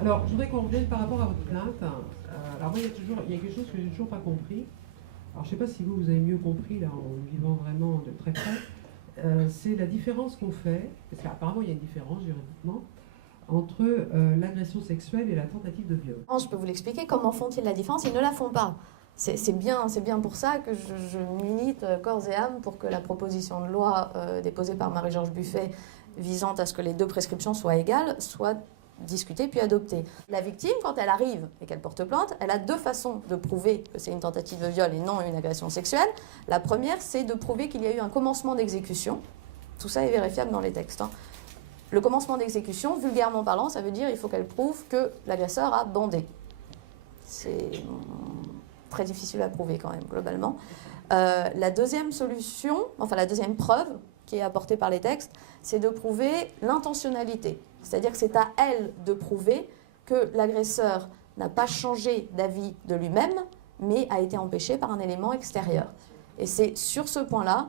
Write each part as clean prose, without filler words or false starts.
Alors, je voudrais qu'on revienne par rapport à votre plainte. Alors moi, il y a quelque chose que j'ai toujours pas compris. Alors, je ne sais pas si vous avez mieux compris, là, en vivant vraiment de très près. C'est la différence qu'on fait, parce qu'apparemment, il y a une différence juridiquement, entre l'agression sexuelle et la tentative de viol. Je peux vous l'expliquer. Comment font-ils la différence? Ils ne la font pas. C'est bien pour ça que je milite corps et âme pour que la proposition de loi déposée par Marie-Georges Buffet visant à ce que les deux prescriptions soient égales soit discutée puis adoptée. La victime, quand elle arrive et qu'elle porte plainte, elle a deux façons de prouver que c'est une tentative de viol et non une agression sexuelle. La première, c'est de prouver qu'il y a eu un commencement d'exécution. Tout ça est vérifiable dans les textes. Le commencement d'exécution, vulgairement parlant, ça veut dire qu'il faut qu'elle prouve que l'agresseur a bandé. C'est très difficile à prouver quand même, globalement. La deuxième solution, enfin la deuxième preuve qui est apportée par les textes, c'est de prouver l'intentionnalité. C'est-à-dire que c'est à elle de prouver que l'agresseur n'a pas changé d'avis de lui-même, mais a été empêché par un élément extérieur. Et c'est sur ce point-là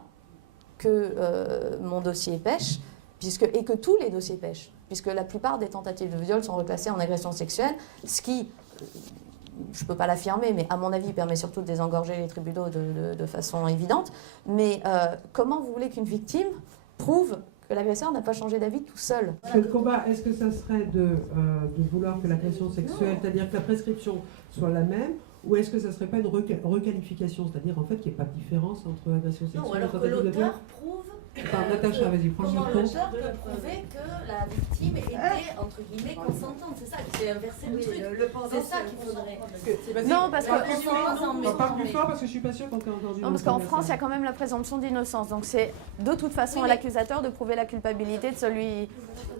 que mon dossier pêche, et que tous les dossiers pêchent, puisque la plupart des tentatives de viol sont reclassées en agression sexuelle, ce qui, je ne peux pas l'affirmer, mais à mon avis permet surtout de désengorger les tribunaux de façon évidente. Mais comment vous voulez qu'une victime prouve que l'agresseur n'a pas changé d'avis tout seul? Le combat, est-ce que ça serait de vouloir que l'agression sexuelle, c'est-à-dire que la prescription soit la même, ou est-ce que ça ne serait pas une requalification, c'est-à-dire en fait qu'il n'y ait pas de différence entre agression sexuelle et tentative de viol? Non, alors que l'auteur prouve... Natacha, vas-y, prends le micro. Comment l'auteur peut prouver que la victime était, entre guillemets, consentante? C'est ça, c'est inverser le truc. C'est ça qu'il faudrait. Non, parce que... On parle plus fort parce que je ne suis pas sûre qu'on t'ait entendu. Non, parce qu'en France, il y a quand même la présomption d'innocence. Donc c'est de toute façon à l'accusateur de prouver la culpabilité de celui...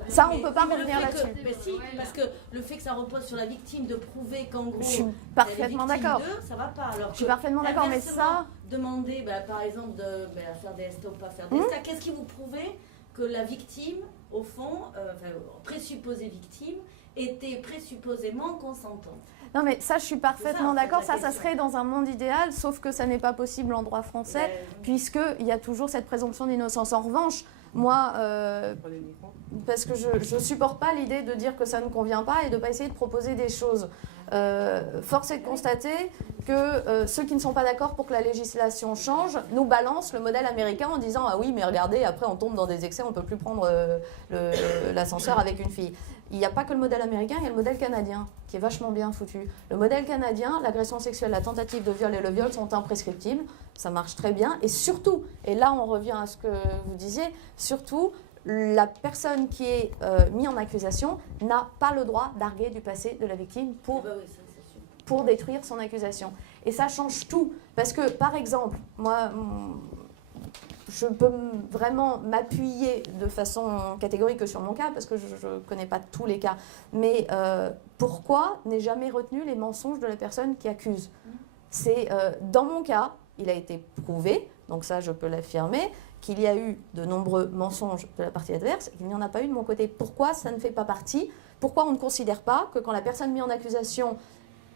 Ça, on ne peut pas revenir là-dessus. Mais si, parce que le fait que ça repose sur la victime de prouver qu'en gros... Je suis parfaitement d'accord. Ça va pas. Alors je suis parfaitement d'accord, mais ça... Demander, par exemple, de faire des STA ou pas faire des STA, qu'est-ce qui vous prouvait que la victime, au fond, présupposée victime, était présupposément consentante? Non, mais ça, je suis parfaitement d'accord. Ça serait dans un monde idéal, sauf que ça n'est pas possible en droit français, puisqu'il y a toujours cette présomption d'innocence. En revanche, moi, parce que je ne supporte pas l'idée de dire que ça ne convient pas et de ne pas essayer de proposer des choses. Force est de constater que ceux qui ne sont pas d'accord pour que la législation change nous balancent le modèle américain en disant « Ah oui, mais regardez, après on tombe dans des excès, on ne peut plus prendre l'ascenseur avec une fille ». Il n'y a pas que le modèle américain, il y a le modèle canadien qui est vachement bien foutu. Le modèle canadien, l'agression sexuelle, la tentative de viol et le viol sont imprescriptibles, ça marche très bien. Et surtout, et là on revient à ce que vous disiez, surtout, la personne qui est mise en accusation n'a pas le droit d'arguer du passé de la victime pour détruire son accusation. Et ça change tout. Parce que, par exemple, moi, je peux vraiment m'appuyer de façon catégorique que sur mon cas, parce que je ne connais pas tous les cas. Mais pourquoi n'est jamais retenu les mensonges de la personne qui accuse? C'est, dans mon cas, il a été prouvé, donc ça je peux l'affirmer, qu'il y a eu de nombreux mensonges de la partie adverse et qu'il n'y en a pas eu de mon côté. Pourquoi ça ne fait pas partie? Pourquoi on ne considère pas que quand la personne mise en accusation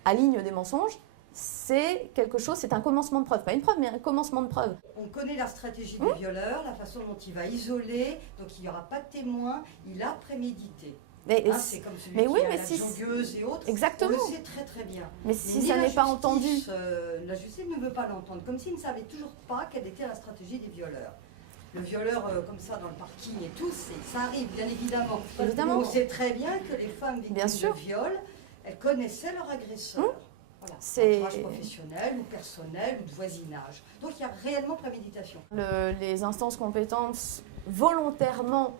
aligne des mensonges, c'est quelque chose, c'est un commencement de preuve. Pas une preuve, mais un commencement de preuve. On connaît la stratégie du violeur, la façon dont il va isoler, donc il n'y aura pas de témoin, il a prémédité. C'est comme celui qui a la joggeuse et autres. Exactement. On le sait très très bien. Mais si ça n'est pas entendu... La justice ne veut pas l'entendre, comme s'il ne savait toujours pas quelle était la stratégie des violeurs. Le violeur, comme ça, dans le parking et tout, ça arrive, bien évidemment. Évidemment. On sait très bien que les femmes victimes de viol, elles connaissaient leur agresseur. Voilà, entourage professionnel ou personnel ou de voisinage. Donc il y a réellement préméditation. Les instances compétentes volontairement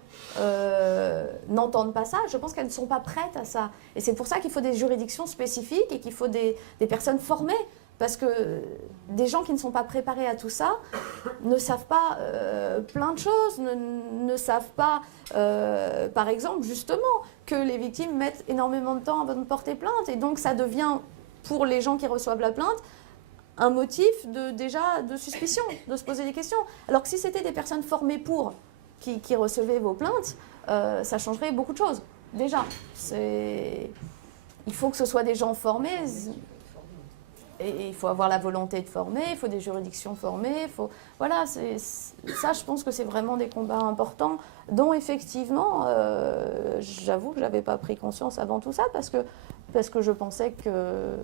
n'entendent pas ça. Je pense qu'elles ne sont pas prêtes à ça. Et c'est pour ça qu'il faut des juridictions spécifiques et qu'il faut des personnes formées. Parce que des gens qui ne sont pas préparés à tout ça ne savent pas plein de choses, ne savent pas, par exemple, justement, que les victimes mettent énormément de temps avant de porter plainte. Et donc ça devient, pour les gens qui reçoivent la plainte, un motif de suspicion, de se poser des questions. Alors que si c'était des personnes formées qui recevaient vos plaintes, ça changerait beaucoup de choses. Déjà, il faut que ce soit des gens formés. Et il faut avoir la volonté de former, il faut des juridictions formées, voilà, ça je pense que c'est vraiment des combats importants dont effectivement, j'avoue que je n'avais pas pris conscience avant tout ça parce que je pensais que,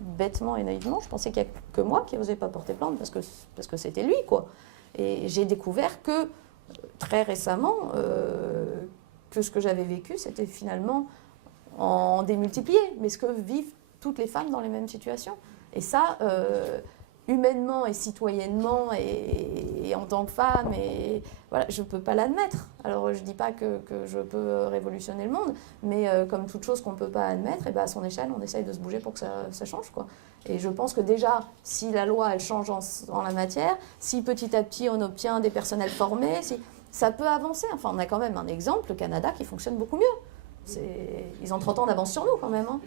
bêtement et naïvement, je pensais qu'il n'y a que moi qui n'osais pas porter plainte parce que c'était lui, quoi. Et j'ai découvert que, très récemment, que ce que j'avais vécu, c'était finalement en démultiplié, mais ce que vivent toutes les femmes dans les mêmes situations. Et ça, humainement et citoyennement et en tant que femme, et voilà, je ne peux pas l'admettre. Alors je ne dis pas que je peux révolutionner le monde, mais comme toute chose qu'on ne peut pas admettre, et ben à son échelle, on essaye de se bouger pour que ça change, quoi. Et je pense que déjà, si la loi elle change en la matière, si petit à petit on obtient des personnels formés, si, ça peut avancer. Enfin, on a quand même un exemple, le Canada, qui fonctionne beaucoup mieux. Ils ont 30 ans d'avance sur nous quand même. Hein.